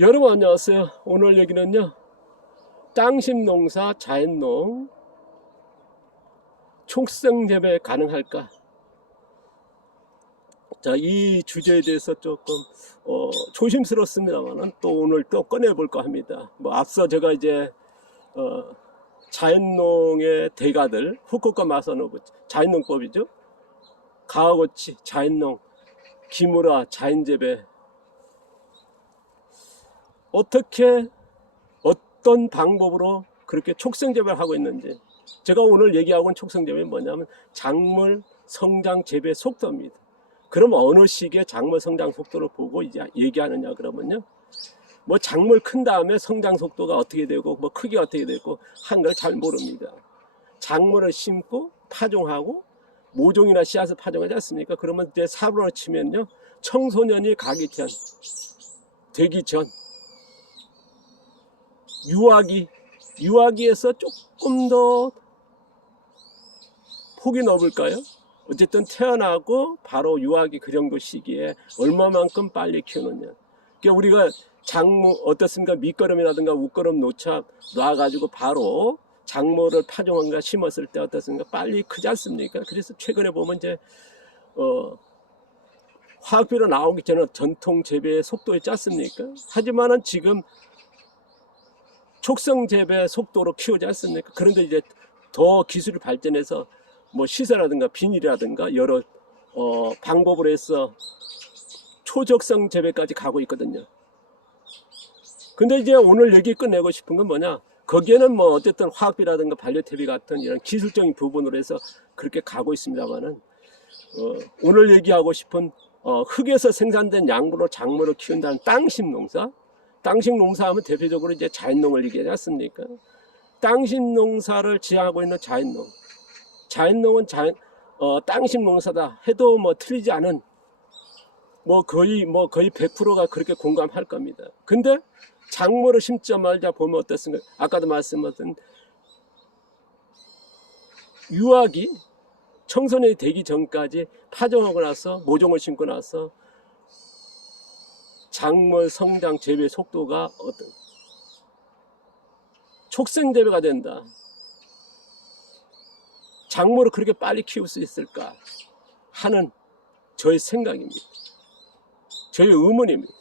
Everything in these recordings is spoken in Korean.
여러분 안녕하세요. 오늘 얘기는요, 땅심농사 자연농 촉성재배 가능할까? 자, 이 주제에 대해서 조금 조심스럽습니다만 또 오늘 또 꺼내볼까 합니다. 앞서 제가 이제 어, 자연농의 대가들 후쿠오카 마사노부 자연농법이죠. 가와고치 자연농, 기무라 자연재배, 어떻게 어떤 방법으로 그렇게 촉성재배를 하고 있는지, 제가 오늘 얘기하고 있는 촉성재배는 뭐냐면 작물 성장 재배 속도입니다. 그럼 어느 시기에 작물 성장 속도를 보고 이제 얘기하느냐 그러면요, 작물 큰 다음에 성장 속도가 어떻게 되고 크기가 어떻게 되고 한 걸 잘 모릅니다. 작물을 심고 파종하고 모종이나 씨앗을 파종하지 않습니까? 그러면 이제 사료로 치면요, 청소년이 되기 전 유아기에서 조금 더 폭이 넓을까요? 어쨌든 태어나고 바로 유아기 그 정도 시기에 얼마만큼 빨리 키우느냐. 그러니까 우리가 작물 어떻습니까? 밑거름이라든가 웃거름 놔가지고 바로 작물을 파종한가 심었을 때 어떻습니까? 빨리 크지 않습니까? 그래서 최근에 보면 이제 화학비료 나오기 전에 전통 재배의 속도였지 않습니까? 하지만은 지금 촉성 재배 속도로 키우지 않습니까? 그런데 이제 더 기술이 발전해서 시세라든가 비닐이라든가 여러 방법으로 해서 초적성 재배까지 가고 있거든요. 근데 이제 오늘 얘기 끝내고 싶은 건 뭐냐, 거기에는 어쨌든 화학비라든가 반려태비 같은 이런 기술적인 부분으로 해서 그렇게 가고 있습니다만은 오늘 얘기하고 싶은 흙에서 생산된 양분으로 작물을 키운다는 땅심농사, 땅심농사하면 대표적으로 이제 자연농을 얘기하지 않습니까? 땅심농사를 지향하고 있는 자연농은 땅심농사다 해도 틀리지 않은 거의 100%가 그렇게 공감할 겁니다. 근데 작물을 심자마자 보면 어떻습니까? 아까도 말씀하신 유아기, 청소년이 되기 전까지 파종하고 나서 모종을 심고 나서 작물 성장 재배 속도가 어떤 촉성 재배가 된다. 작물을 그렇게 빨리 키울 수 있을까 하는 저의 생각입니다. 저의 의문입니다.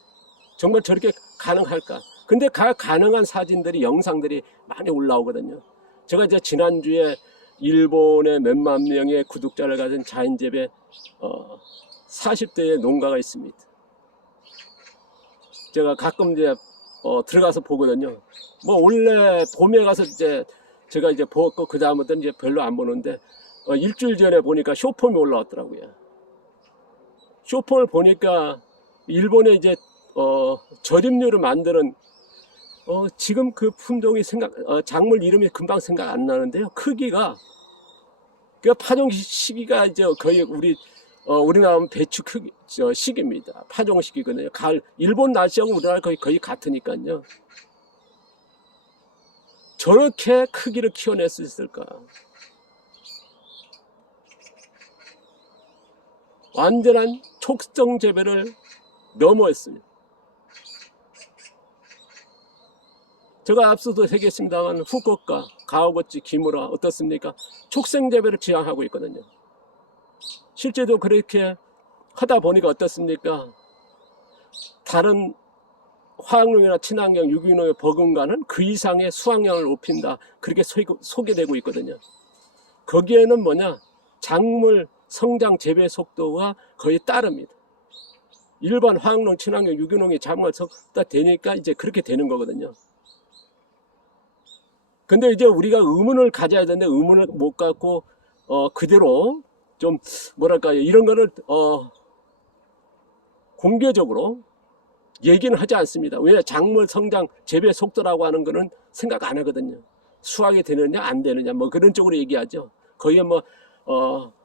정말 저렇게 가능할까? 근데 가능한 사진들이, 영상들이 많이 올라오거든요. 제가 이제 지난주에 일본의 몇만 명의 구독자를 가진 자연재배 40대의 농가가 있습니다. 제가 가끔 이제 들어가서 보거든요. 원래 봄에 가서 이제 제가 이제 보고 그 다음부터는 이제 별로 안 보는데 일주일 전에 보니까 쇼폼이 올라왔더라고요. 쇼폼을 보니까 일본에 이제 절임류를 만드는 지금 그 품종이 작물 이름이 금방 생각 안 나는데요. 크기가, 그러니까 파종 시기가 이제 거의 우리나라 배추 크기 시기입니다. 파종 시기거든요. 가을, 일본 날씨하고 우리나라 거의 같으니까요. 저렇게 크기를 키워낼 수 있을까? 완전한 촉성 재배를 넘어했습니다. 제가 앞서도 얘기했습니다만 후쿠오카, 가와고치, 기무라 어떻습니까? 촉성 재배를 지향하고 있거든요. 실제로 그렇게 하다 보니까 어떻습니까? 다른 화학농이나 친환경, 유기농에 버금가는 그 이상의 수확량을 높인다, 그렇게 소개되고 있거든요. 거기에는 작물 성장 재배 속도가 거의 따릅니다. 일반 화학농, 친환경, 유기농이 작물 속도가 되니까 이제 그렇게 되는 거거든요. 근데 이제 우리가 의문을 가져야 되는데 의문을 못 갖고 그대로 좀 이런 거를 공개적으로 얘기는 하지 않습니다. 왜? 작물 성장 재배 속도라고 하는 거는 생각 안 하거든요. 수확이 되느냐 안 되느냐 그런 쪽으로 얘기하죠. 거기에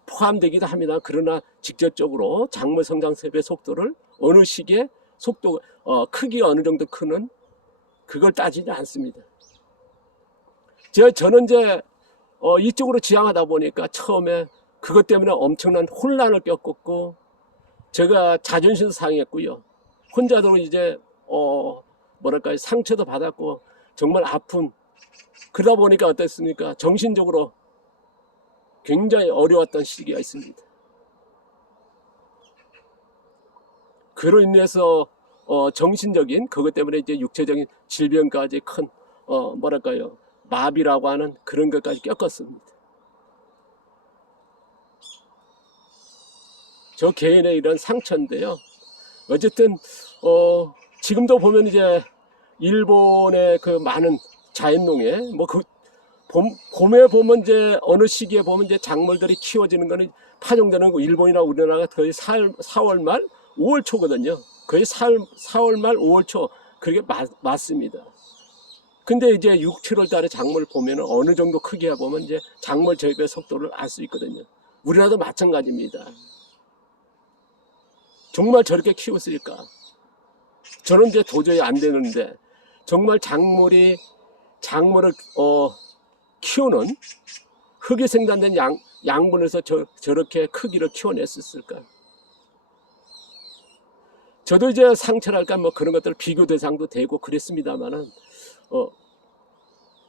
포함되기도 합니다. 그러나 직접적으로 작물 성장 재배 속도를 어느 시기에 크기가 어느 정도 크는 그걸 따지지 않습니다. 저는 이제 이쪽으로 지향하다 보니까 처음에 그것 때문에 엄청난 혼란을 겪었고 제가 자존심도 상했고요. 혼자도 이제 뭐랄까요, 상처도 받았고 정말 아픈, 그러다 보니까 어땠습니까? 정신적으로 굉장히 어려웠던 시기가 있습니다. 그로 인해서 정신적인 그것 때문에 이제 육체적인 질병까지 큰 뭐랄까요, 마비라고 하는 그런 것까지 겪었습니다. 저 개인의 이런 상처인데요. 어쨌든 지금도 보면 이제 일본의 그 많은 자연농에 뭐 그 봄에 보면 이제 어느 시기에 보면 이제 작물들이 키워지는 거는 파종되는 거 일본이나 우리나라가 거의 4월 말 5월 초거든요. 거의 4월 말 5월 초 그게 맞습니다. 근데 이제 6, 7월 달에 작물 보면 어느 정도 크기야 보면 이제 작물 재배 속도를 알 수 있거든요. 우리나라도 마찬가지입니다. 정말 저렇게 키웠을까? 저는 이제 도저히 안 되는데 정말 작물을 키우는 흙이 생산된 양분에서 저렇게 크기를 키워냈었을까? 저도 이제 상처랄까 뭐 그런 것들 비교 대상도 되고 그랬습니다만은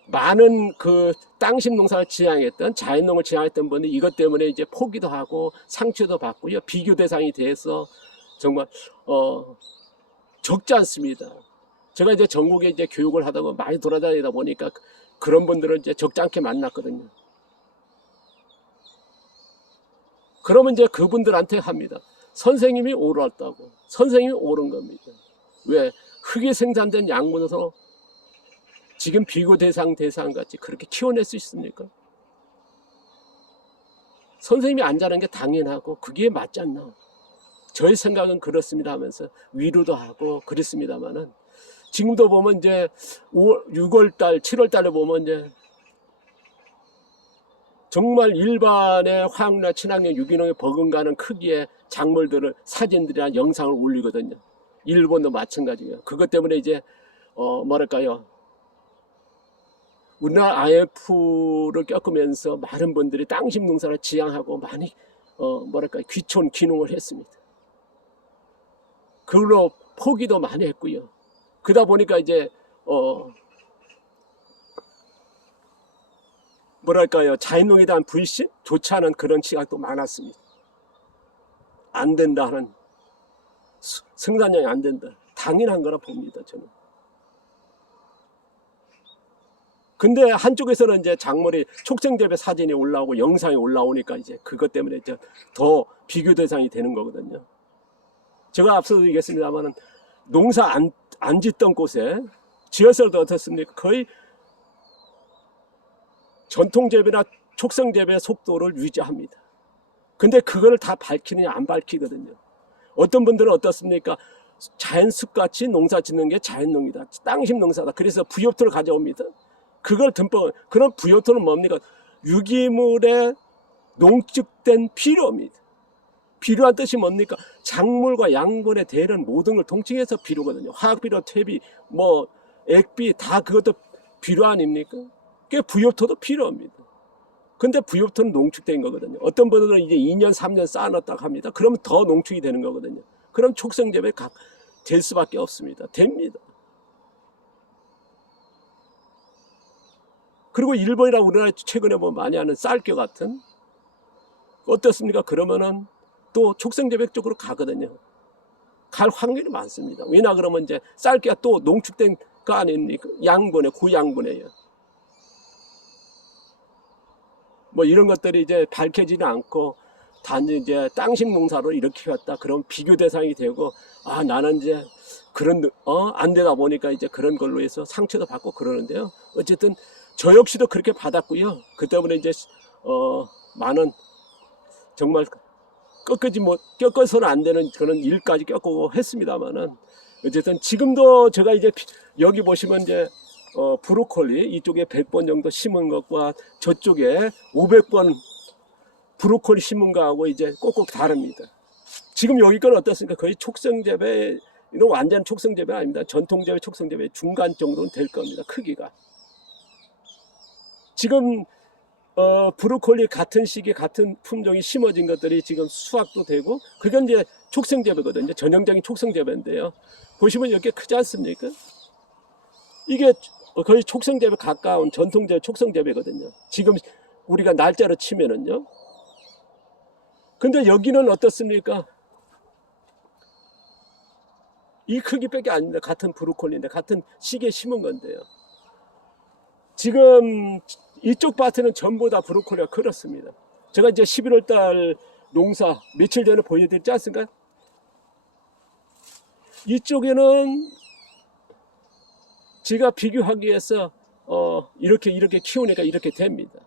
많은 그 땅심 농사를 지향했던 자연농을 지향했던 분이 이것 때문에 이제 포기도 하고 상처도 받고요, 비교 대상이 돼서 정말 적지 않습니다. 제가 이제 전국에 이제 교육을 하다가 많이 돌아다니다 보니까 그런 분들은 이제 적지 않게 만났거든요. 그러면 이제 그분들한테 합니다. 선생님이 옳았다고. 선생님이 옳은 겁니다. 왜? 흙이 생산된 양분에서 지금 비교 대상 같이 그렇게 키워낼 수 있습니까? 선생님이 안 잘하는 게 당연하고 그게 맞지 않나. 저의 생각은 그렇습니다 하면서 위로도 하고 그랬습니다만은 지금도 보면 이제 6월달, 7월달에 보면 이제 정말 일반의 화학이나 친환경 유기농에 버금가는 크기의 작물들을 사진들이나 영상을 올리거든요. 일본도 마찬가지예요. 그것 때문에 이제 뭐랄까요, 우리나라 IMF를 겪으면서 많은 분들이 땅심 농사를 지향하고 많이 뭐랄까요, 귀농을 했습니다. 그걸로 포기도 많이 했고요. 그러다 보니까 이제 뭐랄까요, 자연농에 대한 불신, 좋지 않은 그런 시각도 많았습니다. 안 된다 하는, 생산량이 안 된다, 당연한 거라 봅니다, 저는. 근데 한쪽에서는 이제 작물이 촉성재배 사진이 올라오고 영상이 올라오니까 이제 그것 때문에 이제 더 비교 대상이 되는 거거든요. 제가 앞서도 얘기했습니다만은 농사 안 짓던 곳에 지어서도 어떻습니까? 거의 전통재배나 촉성재배의 속도를 유지합니다. 근데 그걸 다 밝히느냐 안 밝히거든요. 어떤 분들은 어떻습니까? 자연숲같이 농사 짓는 게 자연농이다, 땅심 농사다, 그래서 부엽토를 가져옵니다. 그걸 듬뿍, 그런 부엽토는 뭡니까? 유기물의 농축된 비료입니다. 비료한 뜻이 뭡니까? 작물과 양분의 대련 모든 걸 통칭해서 비료거든요. 화학비료, 퇴비, 뭐 액비 다 그것도 비료 아닙니까? 그게 부엽토도 필요합니다. 근데 부엽토는 농축된 거거든요. 어떤 분들은 이제 2년, 3년 쌓아놨다고 합니다. 그러면 더 농축이 되는 거거든요. 그럼 촉성재배 될 수밖에 없습니다. 됩니다. 그리고 일본이랑 우리나라 최근에 보면 많이 하는 쌀겨 같은, 어떻습니까? 그러면은 또 촉성재배 쪽으로 가거든요. 갈 확률이 많습니다. 왜냐 그러면 이제 쌀기가 또 농축된 거 아닙니까? 양분에, 고양분에요. 뭐 이런 것들이 이제 밝혀지지 않고 단지 이제 땅식 농사로 이렇게 왔다, 그럼 비교 대상이 되고, 아 나는 이제 그런 안 되다 보니까 이제 그런 걸로 해서 상처도 받고 그러는데요. 어쨌든 저 역시도 그렇게 받았고요. 그 때문에 이제 많은 정말 겪어서는 안 되는 그런 일까지 겪고 했습니다만은, 어쨌든 지금도 제가 이제 여기 보시면 이제 브로콜리 이쪽에 100번 정도 심은 것과 저쪽에 500번 브로콜리 심은 거하고 이제 꼭꼭 다릅니다. 지금 여기 건 어떻습니까? 거의 촉성재배, 이런 완전 촉성재배 아닙니다. 전통재배, 촉성재배 중간 정도는 될 겁니다. 크기가. 지금 브로콜리 같은 시기에 같은 품종이 심어진 것들이 지금 수확도 되고, 그건 이제 촉성재배거든요. 전형적인 촉성재배인데요. 보시면 이렇게 크지 않습니까? 이게 거의 촉성재배 가까운 전통재배 촉성재배거든요. 지금 우리가 날짜로 치면은요. 근데 여기는 어떻습니까? 이 크기밖에 아닙니다. 같은 브로콜리인데 같은 시기에 심은 건데요. 지금 이쪽 밭에는 전부 다 브로콜리가 그렇습니다. 제가 이제 11월 달 농사 며칠 전에 보여드렸지 않습니까? 이쪽에는 제가 비교하기 위해서 이렇게 키우니까 이렇게 됩니다.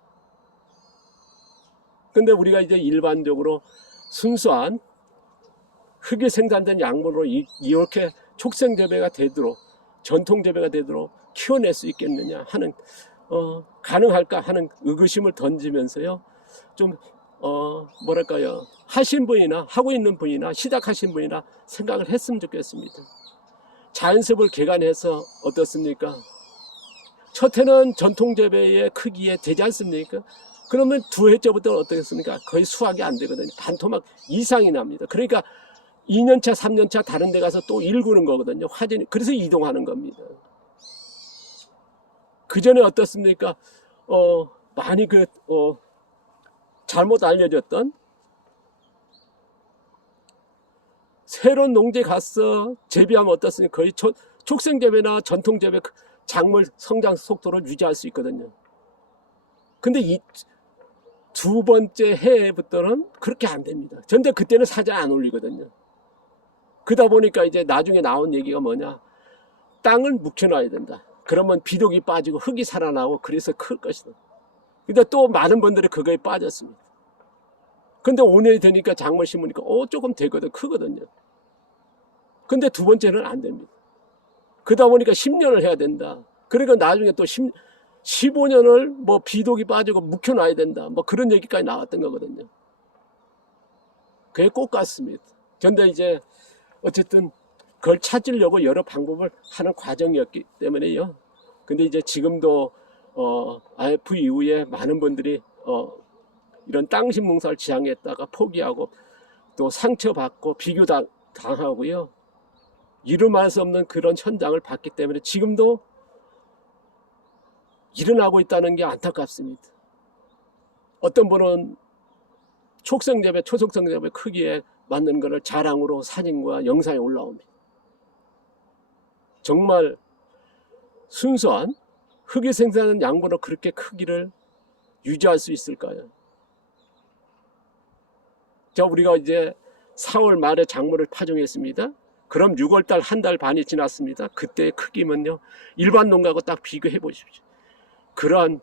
근데 우리가 이제 일반적으로 순수한 흙에 생산된 약물로 이렇게 촉성재배가 되도록 전통재배가 되도록 키워낼 수 있겠느냐 하는 가능할까 하는 의구심을 던지면서요. 좀 뭐랄까요, 하신 분이나 하고 있는 분이나 시작하신 분이나 생각을 했으면 좋겠습니다. 자연습을 개간해서 어떻습니까? 첫 해는 전통재배의 크기에 되지 않습니까? 그러면 두 해째부터는 어떻겠습니까? 거의 수확이 안 되거든요. 반토막 이상이 납니다. 그러니까 2년차, 3년차 다른 데 가서 또 일구는 거거든요. 화전이. 그래서 이동하는 겁니다. 그 전에 어떻습니까? 많이 잘못 알려졌던 새로운 농지에 가서 재배하면 어떻습니까? 거의 촉성재배나 전통재배 작물 성장 속도를 유지할 수 있거든요. 근데 이 두 번째 해부터는 그렇게 안 됩니다. 근데 그때는 사자 안 올리거든요. 그러다 보니까 이제 나중에 나온 얘기가 뭐냐? 땅을 묵혀놔야 된다. 그러면 비독이 빠지고 흙이 살아나고 그래서 클 것이다. 근데 또 많은 분들이 그거에 빠졌습니다. 근데 5년이 되니까 작물 심으니까 조금 되거든, 크거든요. 근데 두 번째는 안 됩니다. 그러다 보니까 10년을 해야 된다. 그러니까 나중에 또 15년을 뭐 비독이 빠지고 묵혀놔야 된다. 뭐 그런 얘기까지 나왔던 거거든요. 그게 꼭 같습니다. 그런데 이제 어쨌든 그걸 찾으려고 여러 방법을 하는 과정이었기 때문에요. 근데 이제 지금도 IF 이후에 많은 분들이 이런 땅심 농사를 지향했다가 포기하고 또 상처받고 비교당하고요. 이루말 수 없는 그런 현장을 봤기 때문에 지금도 일어나고 있다는 게 안타깝습니다. 어떤 분은 촉성재배, 초속성재배 크기에 맞는 것을 자랑으로 사진과 영상에 올라옵니다. 정말 순수한 흙이 생산하는 양분으로 그렇게 크기를 유지할 수 있을까요? 자, 우리가 이제 4월 말에 작물을 파종했습니다. 그럼 6월달 한 달 반이 지났습니다. 그때의 크기면요, 일반 농가하고 딱 비교해 보십시오. 그러한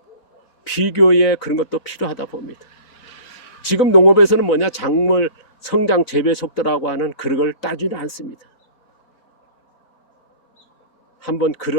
비교에 그런 것도 필요하다 봅니다. 지금 농업에서는 뭐냐, 작물 성장 재배 속도라고 하는 그런 걸 따지지 않습니다. 한번 그런